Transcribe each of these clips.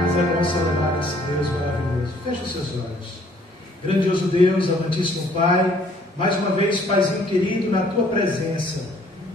Mas é bom celebrar esse Deus maravilhoso. Feche os seus olhos. Grandioso Deus, amantíssimo Pai, mais uma vez, Paizinho querido, na Tua presença,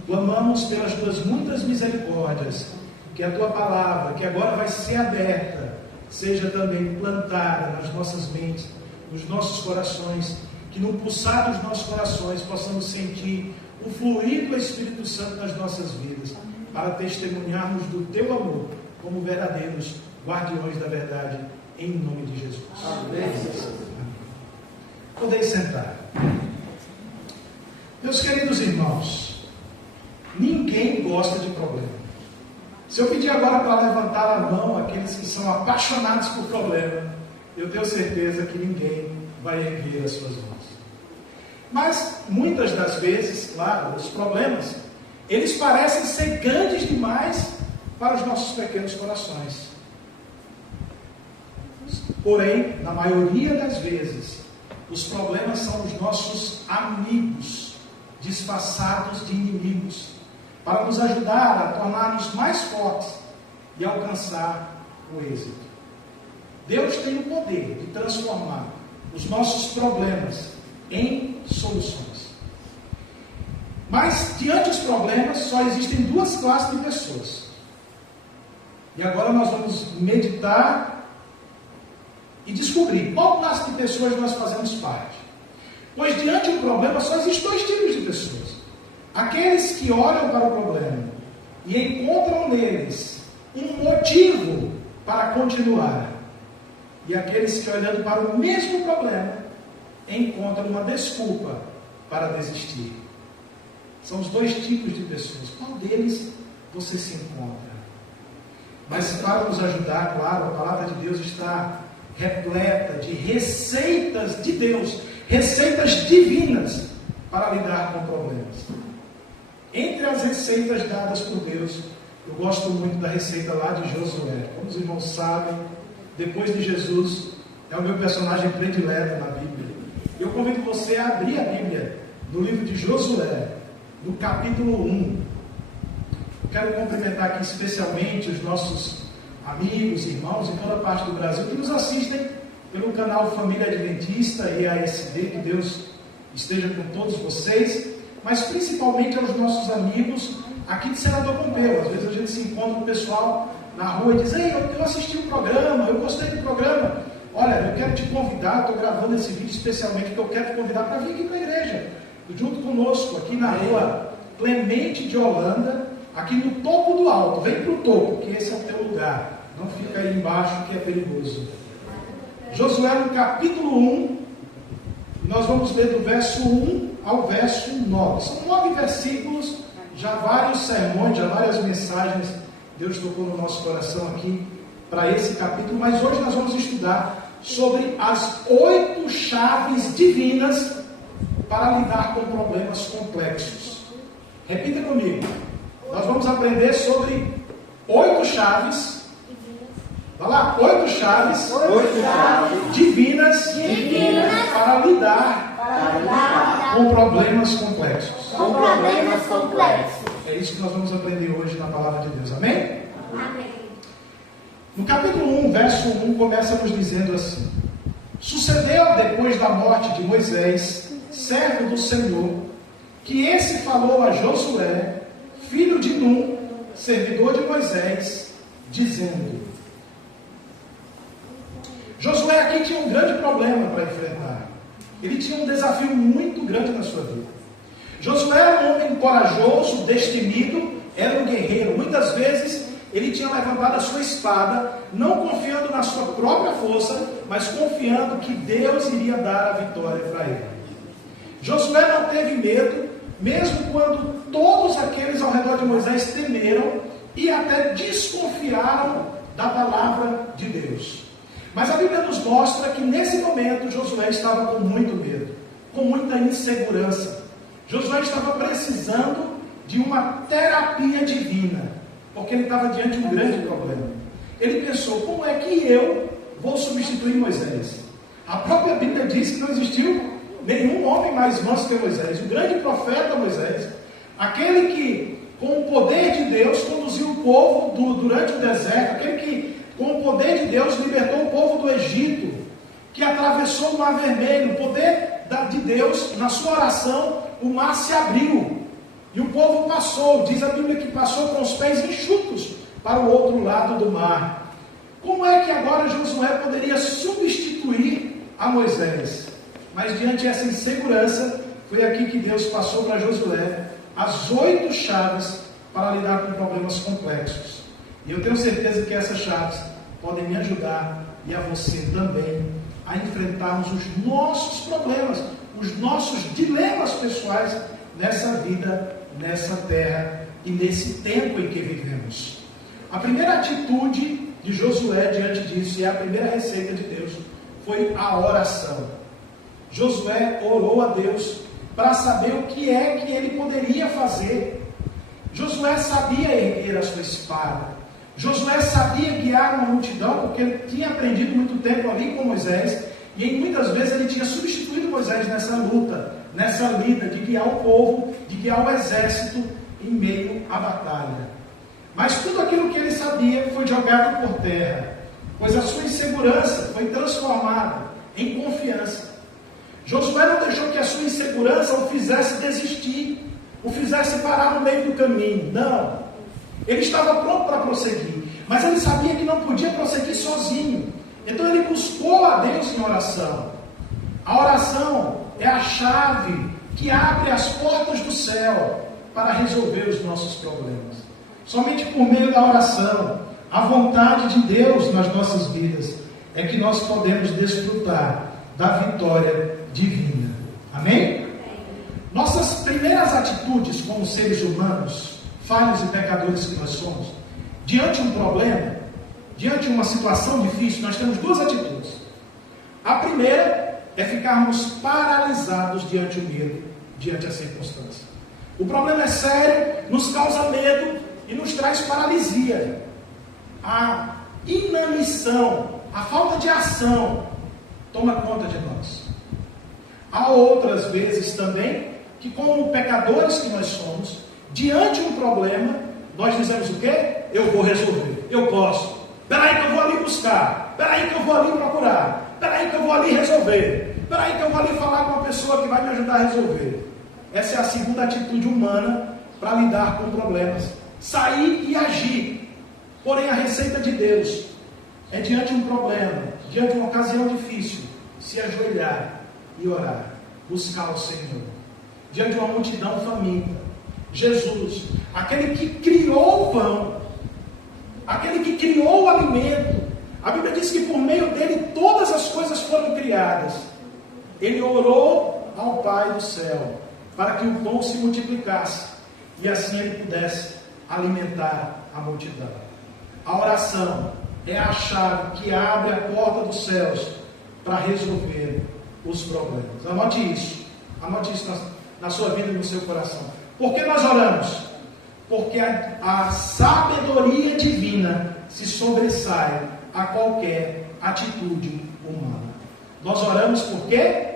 clamamos pelas Tuas muitas misericórdias, que a Tua palavra, que agora vai ser aberta, seja também plantada nas nossas mentes, nos nossos corações, que no pulsar dos nossos corações possamos sentir o fluir do Espírito Santo nas nossas vidas, para testemunharmos do Teu amor, como verdadeiros guardiões da verdade, em nome de Jesus. Amém. Podeis sentar. Meus queridos irmãos, ninguém gosta de problema. Se eu pedir agora para levantar a mão aqueles que são apaixonados por problema, eu tenho certeza que ninguém vai erguer as suas mãos. Mas, muitas das vezes, claro, os problemas, eles parecem ser grandes demais para os nossos pequenos corações. Porém, na maioria das vezes, os problemas são os nossos amigos, disfarçados de inimigos, para nos ajudar a tornar-nos mais fortes e alcançar o êxito. Deus tem o poder de transformar os nossos problemas em soluções. Mas, diante dos problemas, só existem duas classes de pessoas. E agora nós vamos meditar e descobrir qual classe de pessoas nós fazemos parte. Pois diante do problema só existem dois tipos de pessoas. Aqueles que olham para o problema e encontram neles um motivo para continuar. E aqueles que, olhando para o mesmo problema, encontram uma desculpa para desistir. São os dois tipos de pessoas. Qual deles você se encontra? Mas para nos ajudar, claro, a palavra de Deus está repleta de receitas de Deus, receitas divinas para lidar com problemas. Entre as receitas dadas por Deus, eu gosto muito da receita lá de Josué. Como os irmãos sabem, depois de Jesus, é o meu personagem predileto na Bíblia. Eu convido você a abrir a Bíblia no livro de Josué, no capítulo 1. Eu quero cumprimentar aqui especialmente os nossos amigos, irmãos em toda parte do Brasil que nos assistem pelo canal Família Adventista e ASD, que Deus esteja com todos vocês, mas principalmente aos nossos amigos aqui de Senador Pompeu. Às vezes a gente se encontra com o pessoal na rua e diz: ei, eu assisti o programa, eu gostei do programa, olha, eu quero te convidar, estou gravando esse vídeo especialmente porque eu quero te convidar para vir aqui para a igreja, junto conosco, aqui na rua Clemente de Holanda, aqui no topo do alto. Vem para o topo, que esse é o teu lugar. Não fica aí embaixo, que é perigoso. Josué, no capítulo 1, nós vamos ler do verso 1 ao verso 9. São 9 versículos, já vários sermões, já várias mensagens Deus tocou no nosso coração aqui para esse capítulo. Mas hoje nós vamos estudar sobre as 8 chaves divinas para lidar com problemas complexos. Repita comigo. Nós vamos aprender sobre 8 chaves. Vai lá, 8 chaves divinas para lidar com problemas complexos. É isso que nós vamos aprender hoje na palavra de Deus. Amém? Amém. No capítulo 1, verso 1, começa nos dizendo assim: sucedeu depois da morte de Moisés, servo do Senhor, que esse falou a Josué, filho de Num, servidor de Moisés, dizendo... Josué aqui tinha um grande problema para enfrentar. Ele tinha um desafio muito grande na sua vida. Josué era um homem corajoso, destemido, era um guerreiro. Muitas vezes ele tinha levantado a sua espada, não confiando na sua própria força, mas confiando que Deus iria dar a vitória para ele. Josué não teve medo, mesmo quando todos aqueles ao redor de Moisés temeram e até desconfiaram da palavra de Deus. Mas a Bíblia nos mostra que nesse momento Josué estava com muito medo, com muita insegurança. Josué estava precisando de uma terapia divina, porque ele estava diante de um grande problema. Ele pensou: como é que eu vou substituir Moisés? A própria Bíblia diz que não existiu nenhum homem mais manso que Moisés, o grande profeta Moisés, aquele que com o poder de Deus conduziu o povo durante o deserto, aquele que com o poder de Deus, libertou o povo do Egito, que atravessou o Mar Vermelho. O poder de Deus, na sua oração, o mar se abriu. E o povo passou, diz a Bíblia que passou com os pés enxutos para o outro lado do mar. Como é que agora Josué poderia substituir a Moisés? Mas diante dessa insegurança, foi aqui que Deus passou para Josué as 8 chaves para lidar com problemas complexos. E eu tenho certeza que essas chaves podem me ajudar e a você também a enfrentarmos os nossos problemas, os nossos dilemas pessoais nessa vida, nessa terra e nesse tempo em que vivemos. A primeira atitude de Josué diante disso, e a primeira receita de Deus, foi a oração. Josué orou a Deus para saber o que é que ele poderia fazer. Josué sabia erguer a sua espada. Josué sabia guiar uma multidão, porque ele tinha aprendido muito tempo ali com Moisés, e muitas vezes ele tinha substituído Moisés nessa luta, nessa lida de guiar o povo, de guiar o exército em meio à batalha. Mas tudo aquilo que ele sabia foi jogado por terra, pois a sua insegurança foi transformada em confiança. Josué não deixou que a sua insegurança o fizesse desistir, o fizesse parar no meio do caminho. Não. Ele estava pronto para prosseguir, mas ele sabia que não podia prosseguir sozinho. Então ele buscou a Deus em oração. A oração é a chave que abre as portas do céu para resolver os nossos problemas. Somente por meio da oração, a vontade de Deus nas nossas vidas, é que nós podemos desfrutar da vitória divina. Amém? Nossas primeiras atitudes como seres humanos, falhos e pecadores que nós somos, diante de um problema, diante de uma situação difícil, nós temos 2 atitudes. A primeira é ficarmos paralisados diante do medo, diante da circunstância. O problema é sério, nos causa medo e nos traz paralisia. A inanição, a falta de ação, toma conta de nós. Há outras vezes também que, como pecadores que nós somos, diante de um problema, nós dizemos o quê? Eu vou resolver, eu posso. Espera aí que eu vou ali buscar, espera aí que eu vou ali procurar, espera aí que eu vou ali resolver, espera aí que eu vou ali falar com uma pessoa que vai me ajudar a resolver. Essa é a segunda atitude humana para lidar com problemas. Sair e agir. Porém, a receita de Deus é, diante de um problema, diante de uma ocasião difícil, se ajoelhar e orar, buscar o Senhor. Diante de uma multidão faminta, Jesus, aquele que criou o pão, aquele que criou o alimento, a Bíblia diz que por meio dele todas as coisas foram criadas. Ele orou ao Pai do céu para que o pão se multiplicasse e assim ele pudesse alimentar a multidão. A oração é a chave que abre a porta dos céus para resolver os problemas. Anote isso na sua vida e no seu coração. Por que nós oramos? Porque a sabedoria divina se sobressai a qualquer atitude humana. Nós oramos porque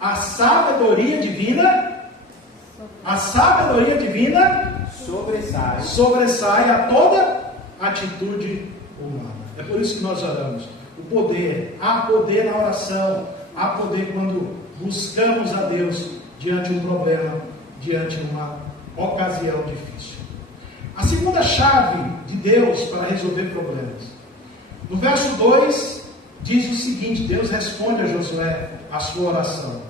a sabedoria divina sobressai a toda atitude humana. É por isso que nós oramos. Há poder na oração, há poder quando buscamos a Deus diante de um problema, diante de uma ocasião difícil. A segunda chave de Deus para resolver problemas. No verso 2 diz o seguinte: Deus responde a Josué a sua oração: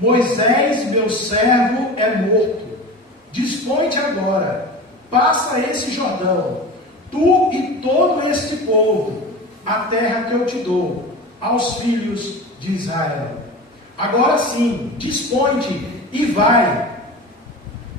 Moisés, meu servo, é morto. Dispõe-te agora, passa esse Jordão, tu e todo este povo, a terra que eu te dou, aos filhos de Israel. Agora sim, dispõe-te e vai.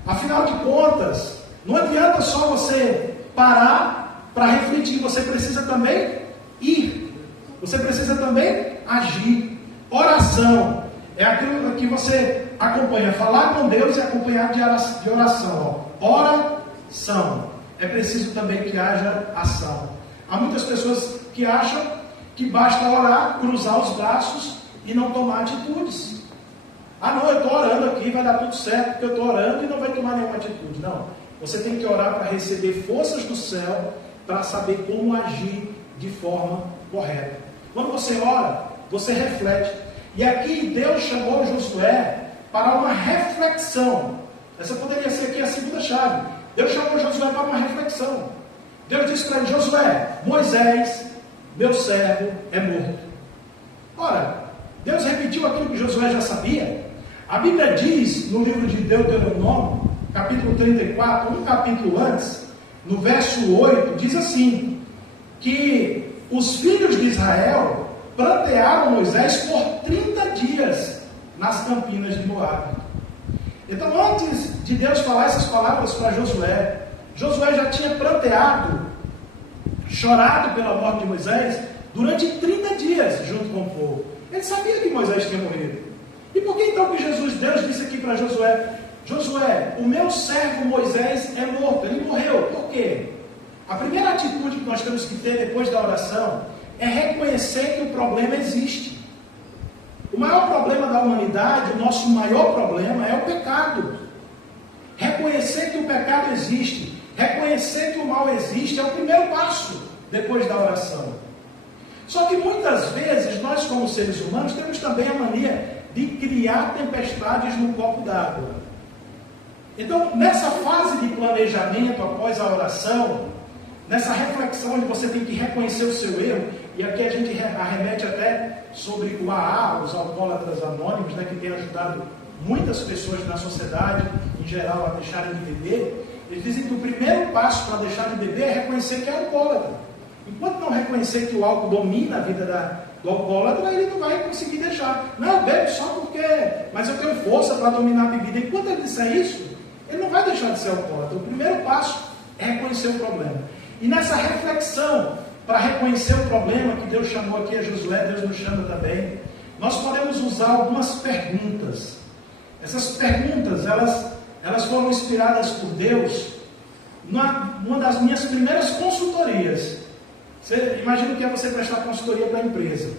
Afinal de contas, não adianta só você parar para refletir, você precisa também ir, você precisa também agir. Oração é aquilo que você acompanha, falar com Deus e acompanhar de oração. Oração. É preciso também que haja ação. Há muitas pessoas que acham que basta orar, cruzar os braços e não tomar atitudes. Ah não, eu estou orando aqui, vai dar tudo certo, porque eu estou orando e não vai tomar nenhuma atitude. Não, você tem que orar para receber forças do céu, para saber como agir de forma correta. Quando você ora, você reflete. E aqui Deus chamou Josué para uma reflexão. Essa poderia ser aqui a segunda chave. Deus chamou Josué para uma reflexão. Deus disse para ele: Josué, Moisés, meu servo, é morto. Ora, Deus repetiu aquilo que Josué já sabia. A Bíblia diz no livro de Deuteronômio, capítulo 34, um capítulo antes, no verso 8, diz assim, que os filhos de Israel prantearam Moisés por 30 dias nas campinas de Moabe. Então, antes de Deus falar essas palavras para Josué, Josué já tinha pranteado, chorado pela morte de Moisés, durante 30 dias junto com o povo. Ele sabia que Moisés tinha morrido. E por que então que Deus disse aqui para Josué: Josué, o meu servo Moisés é morto, ele morreu. Por quê? A primeira atitude que nós temos que ter depois da oração é reconhecer que o problema existe. O maior problema da humanidade, o nosso maior problema é o pecado. Reconhecer que o pecado existe, reconhecer que o mal existe é o primeiro passo depois da oração. Só que muitas vezes nós, como seres humanos, temos também a mania de criar tempestades no copo d'água. Então, nessa fase de planejamento após a oração, nessa reflexão onde você tem que reconhecer o seu erro, e aqui a gente arremete até sobre o AA, os alcoólatras anônimos, né, que tem ajudado muitas pessoas na sociedade, em geral, a deixarem de beber. Eles dizem que o primeiro passo para deixar de beber é reconhecer que é alcoólatra. Enquanto não reconhecer que o álcool domina a vida do alcoólatra, ele não vai conseguir deixar. Não, eu bebo só porque, mas eu tenho força para dominar a bebida. Enquanto ele disser isso, ele não vai deixar de ser alcoólatra. O primeiro passo é reconhecer o problema. E nessa reflexão, para reconhecer o problema que Deus chamou aqui a Josué, Deus nos chama também, nós podemos usar algumas perguntas. Essas perguntas, elas foram inspiradas por Deus numa das minhas primeiras consultorias. Você imagina o que é você prestar consultoria para a empresa.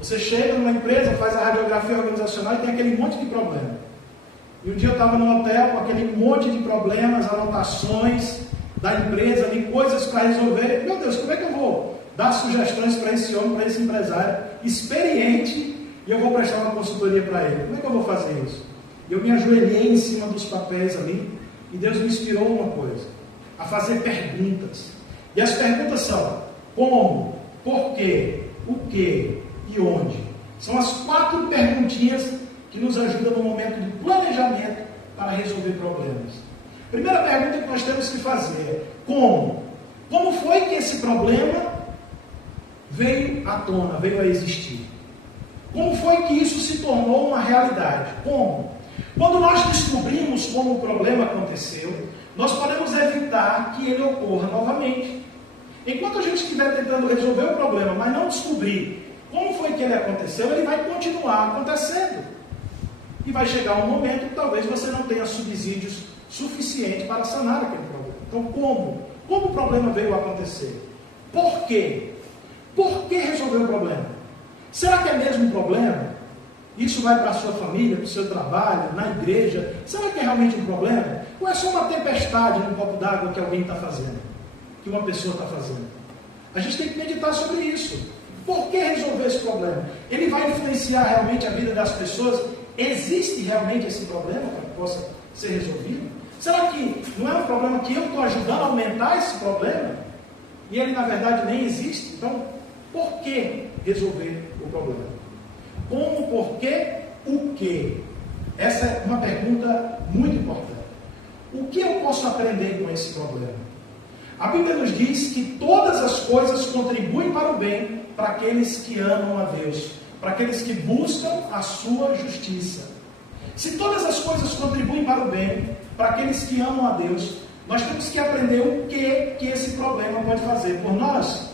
Você chega numa empresa, faz a radiografia organizacional e tem aquele monte de problema. E um dia eu estava no hotel com aquele monte de problemas, anotações da empresa, ali, coisas para resolver. Meu Deus, como é que eu vou dar sugestões para esse homem, para esse empresário experiente, e eu vou prestar uma consultoria para ele? Como é que eu vou fazer isso? Eu me ajoelhei em cima dos papéis ali, e Deus me inspirou uma coisa: a fazer perguntas. E as perguntas são: como, por quê, o que e onde? São as 4 perguntinhas que nos ajudam no momento de planejamento para resolver problemas. Primeira pergunta que nós temos que fazer é: como? Como foi que esse problema veio à tona, veio a existir? Como foi que isso se tornou uma realidade? Como? Quando nós descobrimos como o problema aconteceu, nós podemos evitar que ele ocorra novamente. Enquanto a gente estiver tentando resolver o problema, mas não descobrir como foi que ele aconteceu, ele vai continuar acontecendo. E vai chegar um momento que talvez você não tenha subsídios suficientes para sanar aquele problema. Então, como? Como o problema veio a acontecer? Por quê? Por que resolver o problema? Será que é mesmo um problema? Isso vai para a sua família, para o seu trabalho, na igreja? Será que é realmente um problema? Ou é só uma tempestade num copo d'água que alguém está fazendo? Que uma pessoa está fazendo? A gente tem que meditar sobre isso. Por que resolver esse problema? Ele vai influenciar realmente a vida das pessoas? Existe realmente esse problema para que possa ser resolvido? Será que não é um problema que eu estou ajudando a aumentar esse problema? E ele na verdade nem existe? Então, por que resolver o problema? Como, por quê, o que? Essa é uma pergunta muito importante. O que eu posso aprender com esse problema? A Bíblia nos diz que todas as coisas contribuem para o bem para aqueles que amam a Deus, para aqueles que buscam a sua justiça. Se todas as coisas contribuem para o bem para aqueles que amam a Deus, nós temos que aprender o que esse problema pode fazer por nós.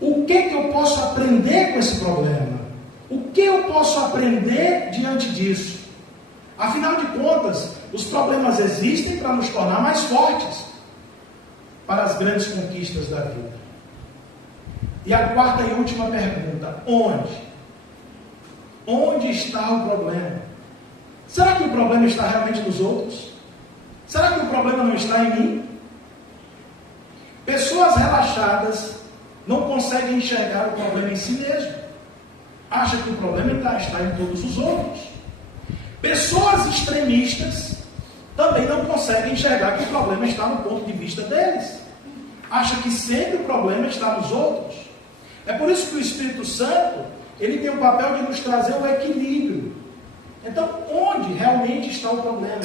O que eu posso aprender com esse problema? O que eu posso aprender diante disso? Afinal de contas, os problemas existem para nos tornar mais fortes para as grandes conquistas da vida. E a quarta e última pergunta: onde? Onde está o problema? Será que o problema está realmente nos outros? Será que o problema não está em mim? Pessoas relaxadas não conseguem enxergar o problema em si mesmo. Acha que o problema está em todos os outros. Pessoas extremistas também não conseguem enxergar que o problema está no ponto de vista deles. Acha que sempre o problema está nos outros. É por isso que o Espírito Santo, ele tem o papel de nos trazer o equilíbrio. Então, onde realmente está o problema?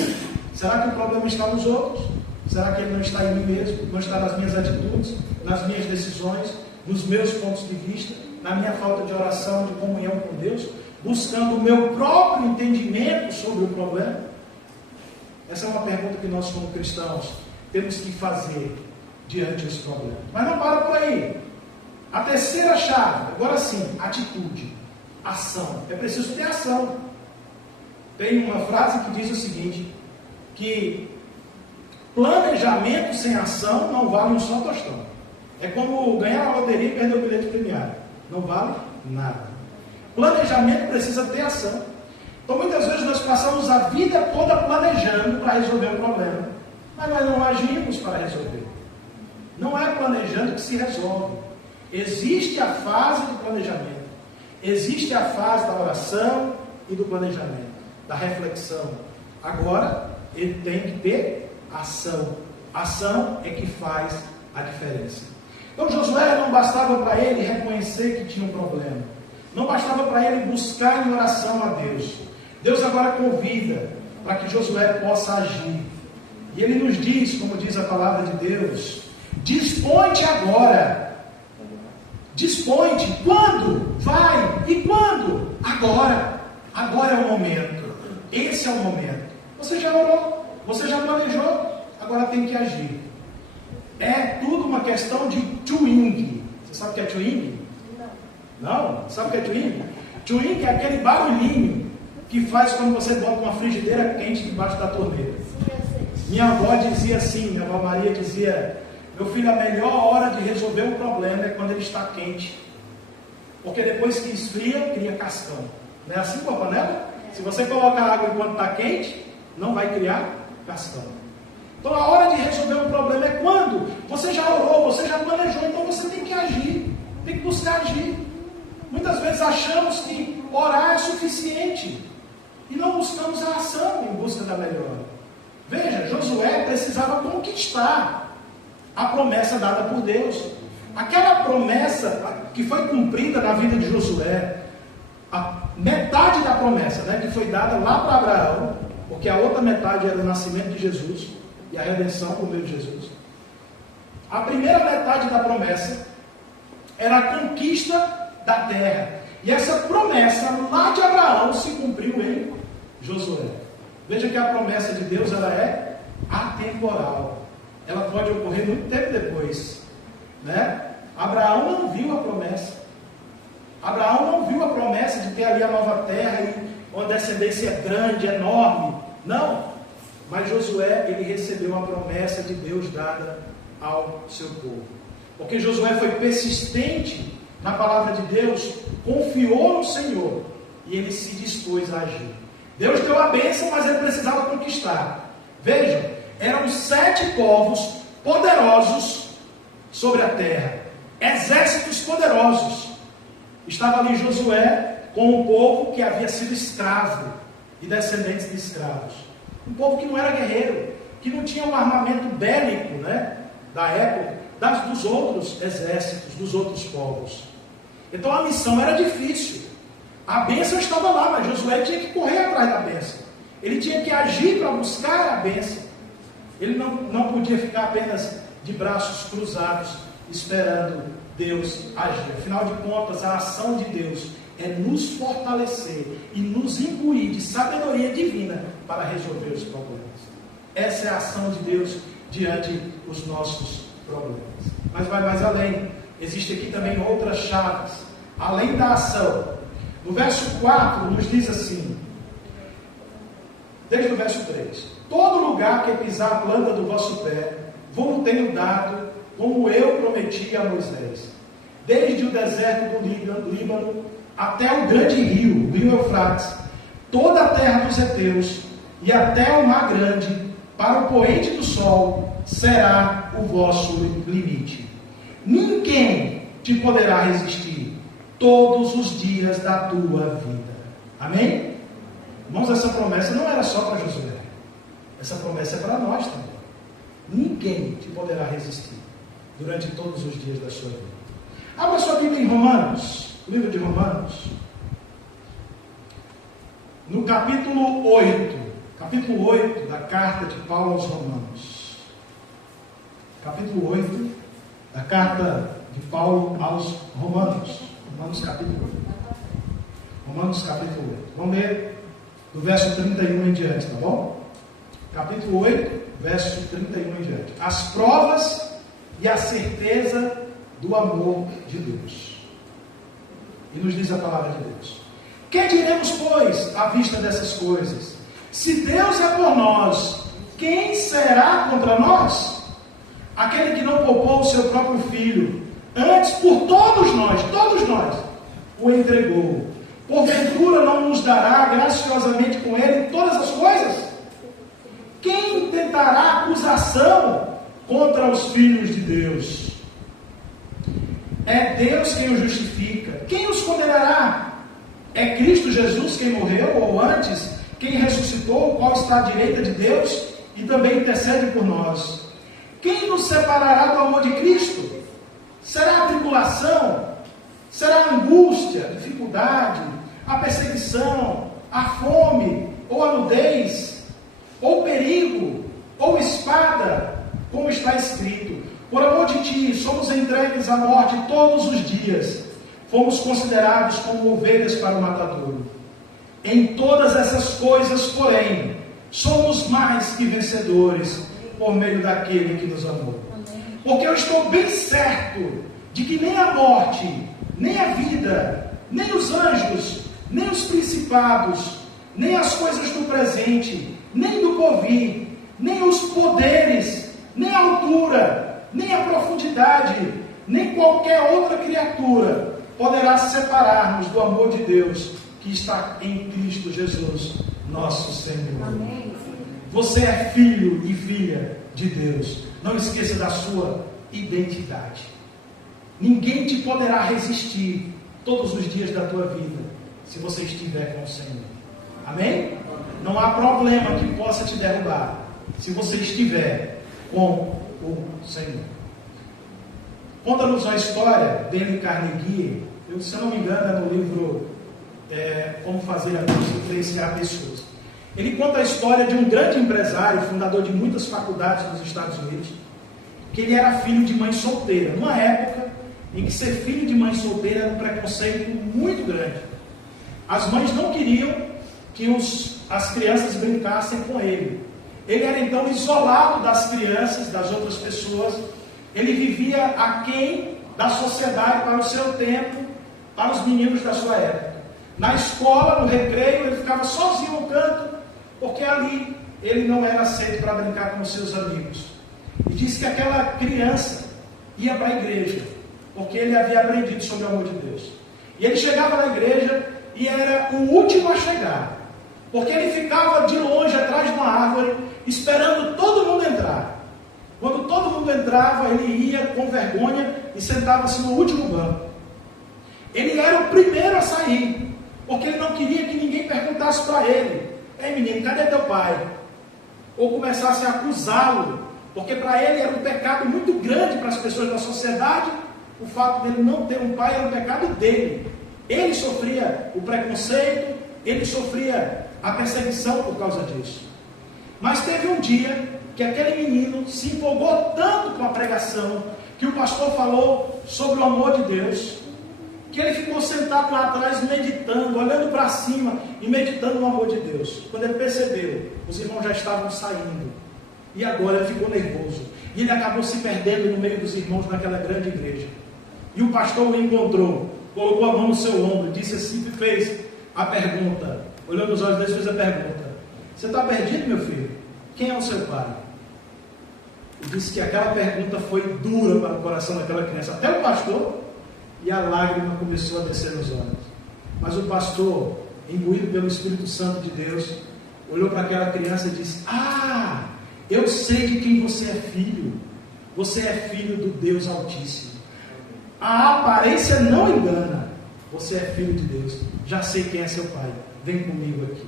Será que o problema está nos outros? Será que ele não está em mim mesmo? Não está nas minhas atitudes, nas minhas decisões, nos meus pontos de vista, na minha falta de oração, de comunhão com Deus, buscando o meu próprio entendimento sobre o problema? Essa é uma pergunta que nós, como cristãos, temos que fazer diante dos problemas. Mas não para por aí. A terceira chave, agora sim, atitude, ação. É preciso ter ação. Tem uma frase que diz o seguinte, que planejamento sem ação não vale um só tostão. É como ganhar a loteria e perder o bilhete premiado. Não vale nada. Planejamento precisa ter ação. Então muitas vezes nós passamos a vida toda planejando para resolver um problema, mas nós não agimos para resolver. Não é planejando que se resolve. Existe a fase do planejamento, existe a fase da oração e do planejamento, da reflexão. Agora, ele tem que ter ação. Ação é que faz a diferença. Então Josué não bastava para ele reconhecer que tinha um problema, não bastava para ele buscar em oração a Deus. Deus agora convida para que Josué possa agir. E ele nos diz, como diz a palavra de Deus, dispõe-te agora. Dispõe-te. Quando? Vai. E quando? Agora. Agora é o momento. Esse é o momento. Você já orou, você já planejou, agora tem que agir. É tudo uma questão de twing. Você sabe o que é twing? Não? Sabe o que é twing? Twing é aquele barulhinho que faz quando você bota uma frigideira quente debaixo da torneira. Minha avó dizia assim, minha avó Maria dizia, meu filho, a melhor hora de resolver um problema é quando ele está quente. Porque depois que esfria, cria cascão. Não é assim com a panela? Se você coloca água enquanto está quente, não vai criar cascão. Então a hora de resolver um problema é quando você já orou, você já planejou, então você tem que agir, tem que buscar agir. Muitas vezes achamos que orar é suficiente e não buscamos a ação em busca da melhora. Veja, Josué precisava conquistar a promessa dada por Deus. Aquela promessa que foi cumprida na vida de Josué, a metade da promessa, que foi dada lá para Abraão, porque a outra metade era o nascimento de Jesus e a redenção por meio de Jesus. A primeira metade da promessa era a conquista da terra. E essa promessa lá de Abraão se cumpriu em Josué. Veja que a promessa de Deus ela é atemporal. Ela pode ocorrer muito tempo depois. Abraão não viu a promessa. Abraão não viu a promessa de ter ali a nova terra e uma descendência grande, enorme. Não. Mas Josué, ele recebeu a promessa de Deus dada ao seu povo. Porque Josué foi persistente na palavra de Deus, confiou no Senhor e ele se dispôs a agir. Deus deu a bênção, mas ele precisava conquistar. Vejam, eram 7 povos poderosos sobre a terra. Exércitos poderosos. Estava ali Josué com um povo que havia sido escravo e descendentes de escravos. Um povo que não era guerreiro, que não tinha um armamento bélico, da época, dos outros exércitos, dos outros povos. Então a missão era difícil. A bênção estava lá, mas Josué tinha que correr atrás da bênção. Ele tinha que agir para buscar a bênção. Ele não podia ficar apenas de braços cruzados, esperando Deus agir. Afinal de contas, a ação de Deus é nos fortalecer e nos imbuir de sabedoria divina para resolver os problemas. Essa é a ação de Deus diante dos nossos problemas. Mas vai mais além. Existem aqui também outras chaves, além da ação. No verso 4 nos diz assim, desde o verso 3: todo lugar que pisar a planta do vosso pé, vos tenho dado, como eu prometi a Moisés, desde o deserto do Líbano até o grande rio, o rio Eufrates, toda a terra dos heteus, e até o mar grande, para o poente do sol, será o vosso limite. Ninguém te poderá resistir todos os dias da tua vida. Amém? Irmãos, essa promessa não era só para Josué. Essa promessa é para nós também. Ninguém te poderá resistir durante todos os dias da sua vida. Abra sua Bíblia em Romanos, livro de Romanos, no capítulo 8 da carta de Paulo aos Romanos. Capítulo 8 da carta de Paulo aos Romanos. Romanos capítulo 8. Romanos capítulo 8. Vamos ler do verso 31 em diante, tá bom? Capítulo 8, verso 31 em diante. As provas e a certeza do amor de Deus. E nos diz a palavra de Deus: que diremos, pois, à vista dessas coisas? Se Deus é por nós, quem será contra nós? Aquele que não poupou o seu próprio filho, antes por todos nós, o entregou. Porventura não nos dará graciosamente com ele todas as coisas? Quem tentará acusação contra os filhos de Deus? É Deus quem os justifica. Quem os condenará? É Cristo Jesus quem morreu, ou antes, quem ressuscitou, o qual está à direita de Deus e também intercede por nós. Quem nos separará do amor de Cristo? Será a tribulação? Será a angústia, a dificuldade, a perseguição, a fome, ou a nudez, ou perigo, ou espada, como está escrito: por amor de ti, somos entregues à morte todos os dias, fomos considerados como ovelhas para o matadouro. Em todas essas coisas, porém, somos mais que vencedores, por meio daquele que nos amou. Porque eu estou bem certo de que nem a morte, nem a vida, nem os anjos, nem os principados, nem as coisas do presente, nem do porvir, nem os poderes, nem a altura, nem a profundidade, nem qualquer outra criatura poderá separar-nos do amor de Deus que está em Cristo Jesus, nosso Senhor. Amém. Você é filho e filha de Deus. Não esqueça da sua identidade. Ninguém te poderá resistir todos os dias da tua vida, se você estiver com o Senhor. Amém? Não há problema que possa te derrubar, se você estiver com o Senhor. Conta-nos uma história dele, Carnegie. Se eu não me engano, é no livro Como Fazer Amigos e Influenciar Pessoas. Ele conta a história de um grande empresário, fundador de muitas faculdades nos Estados Unidos, que ele era filho de mãe solteira, numa época em que ser filho de mãe solteira era um preconceito muito grande. As mães não queriam que as crianças brincassem com ele. Ele era então isolado das crianças, das outras pessoas. Ele vivia aquém da sociedade para o seu tempo, para os meninos da sua época. Na escola, no recreio, ele ficava sozinho no canto, porque ali ele não era aceito para brincar com os seus amigos. E disse que aquela criança ia para a igreja, porque ele havia aprendido sobre o amor de Deus. E ele chegava na igreja e era o último a chegar, porque ele ficava de longe atrás de uma árvore, esperando todo mundo entrar. Quando todo mundo entrava, ele ia com vergonha e sentava-se no último banco. Ele era o primeiro a sair, porque ele não queria que ninguém perguntasse para ele: ei menino, cadê teu pai? Ou começasse a acusá-lo, porque para ele era um pecado muito grande para as pessoas da sociedade. O fato dele não ter um pai era um pecado dele. Ele sofria o preconceito, ele sofria a perseguição por causa disso. Mas teve um dia que aquele menino se empolgou tanto com a pregação, que o pastor falou sobre o amor de Deus, que ele ficou sentado lá atrás meditando, olhando para cima e meditando no amor de Deus. Quando ele percebeu, os irmãos já estavam saindo, e agora ele ficou nervoso, e ele acabou se perdendo no meio dos irmãos naquela grande igreja. E o pastor o encontrou, colocou a mão no seu ombro, disse assim, fez a pergunta, olhando nos olhos dele, fez a pergunta: você está perdido, meu filho? Quem é o seu pai? E disse que aquela pergunta foi dura para o coração daquela criança, até o pastor, e a lágrima começou a descer nos olhos. Mas o pastor, imbuído pelo Espírito Santo de Deus, olhou para aquela criança e disse: ah, Eu sei de quem você é filho. Você é filho do Deus Altíssimo. A aparência não engana. Você é filho de Deus. Já sei quem é seu pai. Vem comigo aqui.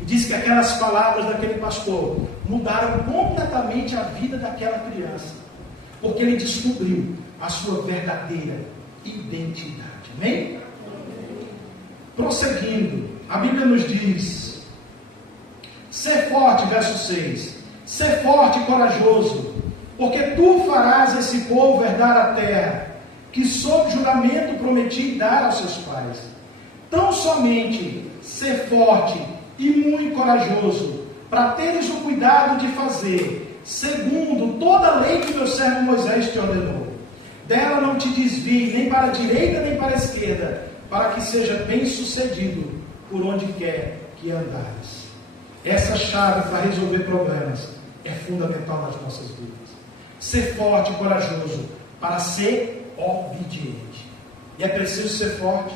E diz que aquelas palavras daquele pastor mudaram completamente a vida daquela criança. Porque ele descobriu a sua verdadeira identidade. Amém? Prosseguindo, a Bíblia nos diz: ser forte, verso 6. Ser forte e corajoso, porque tu farás esse povo herdar a terra, que sob juramento prometi dar aos seus pais. Tão somente ser forte e muito corajoso, para teres o cuidado de fazer, segundo toda a lei que meu servo Moisés te ordenou. Dela não te desvie, nem para a direita, nem para a esquerda, para que seja bem sucedido por onde quer que andares. Essa chave para resolver problemas é fundamental nas nossas vidas. Ser forte e corajoso para ser obediente. E é preciso ser forte.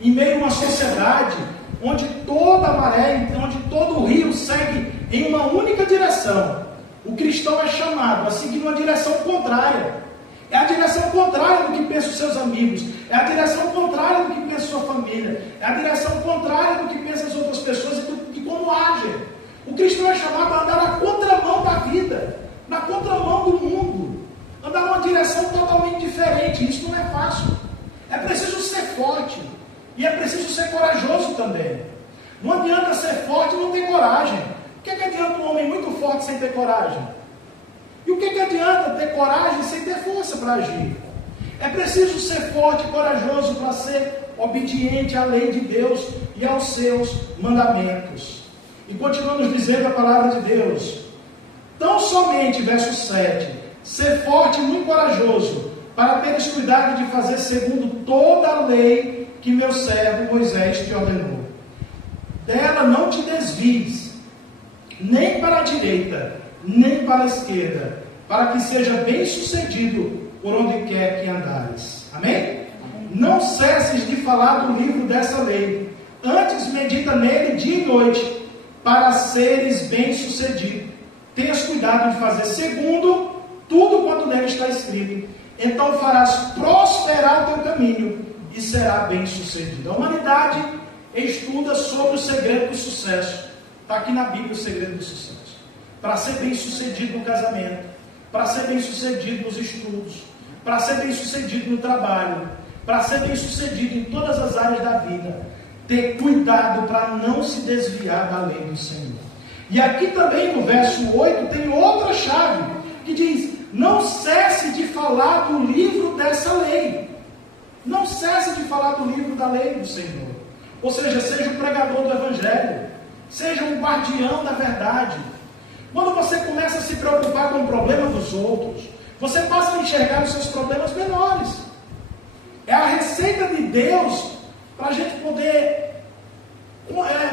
Em meio a uma sociedade onde toda a maré, onde todo o rio segue em uma única direção, o cristão é chamado a seguir uma direção contrária. É a direção contrária do que pensam os seus amigos. É a direção contrária do que pensa a sua família. É a direção contrária do que pensam as outras pessoas e de como agem. O cristão é chamado a andar na contramão da vida, na contramão do mundo. Andar numa direção totalmente diferente. Isso não é fácil. É preciso ser forte. E é preciso ser corajoso também. Não adianta ser forte e não ter coragem. O que adianta um homem muito forte sem ter coragem? E o que adianta ter coragem sem ter força para agir? É preciso ser forte e corajoso para ser obediente à lei de Deus e aos seus mandamentos. E continuamos dizendo a palavra de Deus. Tão somente, verso 7, ser forte e muito corajoso, para teres cuidado de fazer segundo toda a lei que meu servo Moisés te ordenou. Dela não te desvies, nem para a direita, nem para a esquerda, para que seja bem sucedido por onde quer que andares. Amém? Não cesses de falar do livro dessa lei, antes medita nele dia e noite, para seres bem sucedido. Tenhas cuidado de fazer segundo tudo quanto nele está escrito, então farás prosperar o teu caminho e será bem sucedido. A humanidade estuda sobre o segredo do sucesso. Está aqui na Bíblia o segredo do sucesso. Para ser bem sucedido no casamento, para ser bem sucedido nos estudos, para ser bem sucedido no trabalho, para ser bem sucedido em todas as áreas da vida, ter cuidado para não se desviar da lei do Senhor. E aqui também no verso 8 tem outra chave que diz: não cesse de falar do livro dessa lei. Não cesse de falar do livro da lei do Senhor. Ou seja, seja o pregador do Evangelho, seja um guardião da verdade. Quando você começa a se preocupar com o problema dos outros, você passa a enxergar os seus problemas menores. É a receita de Deus para a gente poder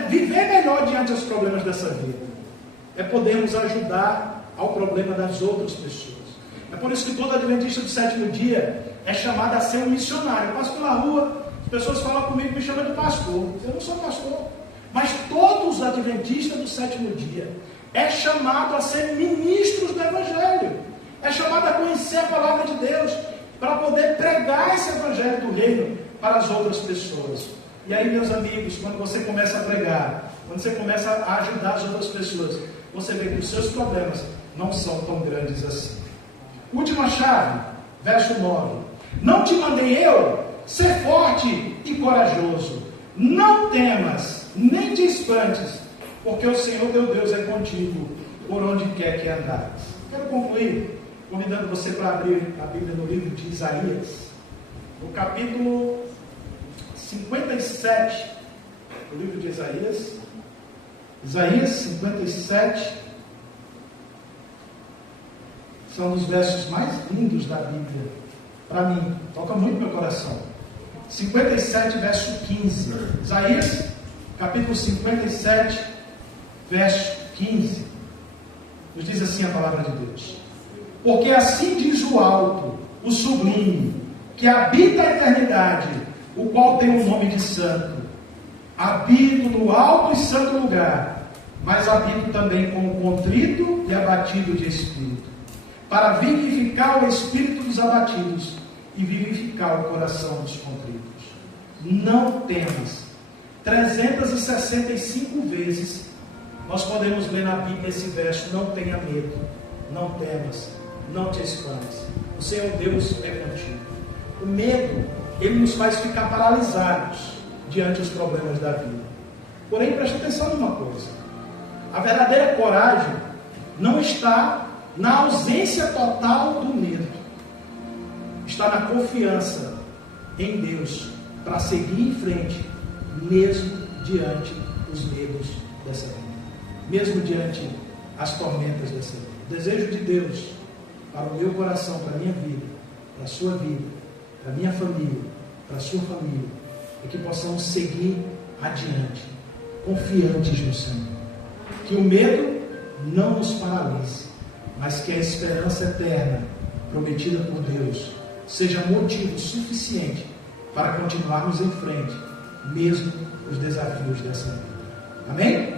viver melhor diante dos problemas dessa vida. É podermos ajudar ao problema das outras pessoas. É por isso que todo adventista do sétimo dia é chamado a ser um missionário. Eu passo pela rua, as pessoas falam comigo, me chamam de pastor. Eu não sou pastor. Mas todos os adventistas do sétimo dia é chamado a ser ministros do Evangelho. É chamado a conhecer a palavra de Deus, para poder pregar esse Evangelho do reino para as outras pessoas. E aí, meus amigos, quando você começa a pregar, quando você começa a ajudar as outras pessoas, você vê que os seus problemas não são tão grandes assim. Última chave, verso 9. Não te mandei eu ser forte e corajoso. Não temas, nem te espantes, porque o Senhor teu Deus é contigo por onde quer que andares. Quero concluir convidando você para abrir a Bíblia no livro de Isaías, no capítulo 57, o livro de Isaías. Isaías 57, são os versos mais lindos da Bíblia. Para mim, toca muito meu coração. 57, verso 15. Isaías, capítulo 57, verso 15. Nos diz assim a palavra de Deus: porque assim diz o alto, o sublime, que habita a eternidade, o qual tem o nome de santo. Habito no alto e santo lugar, mas habito também com o contrito e abatido de espírito, para vivificar o espírito dos abatidos e vivificar o coração dos contritos. Não temas. 365 vezes nós podemos ler na Bíblia esse verso: não tenha medo, não temas, não te espantes, o Senhor Deus é contigo. O medo, ele nos faz ficar paralisados diante dos problemas da vida. Porém, preste atenção numa coisa: a verdadeira coragem não está na ausência total do medo, está na confiança em Deus para seguir em frente, mesmo diante dos medos dessa vida, mesmo diante as tormentas dessa vida. O desejo de Deus para o meu coração, para a minha vida, para a sua vida, para a minha família, para a sua família, é que possamos seguir adiante, confiantes no Senhor. Que o medo não nos paralise, mas que a esperança eterna prometida por Deus seja motivo suficiente para continuarmos em frente, mesmo os desafios dessa vida. Amém?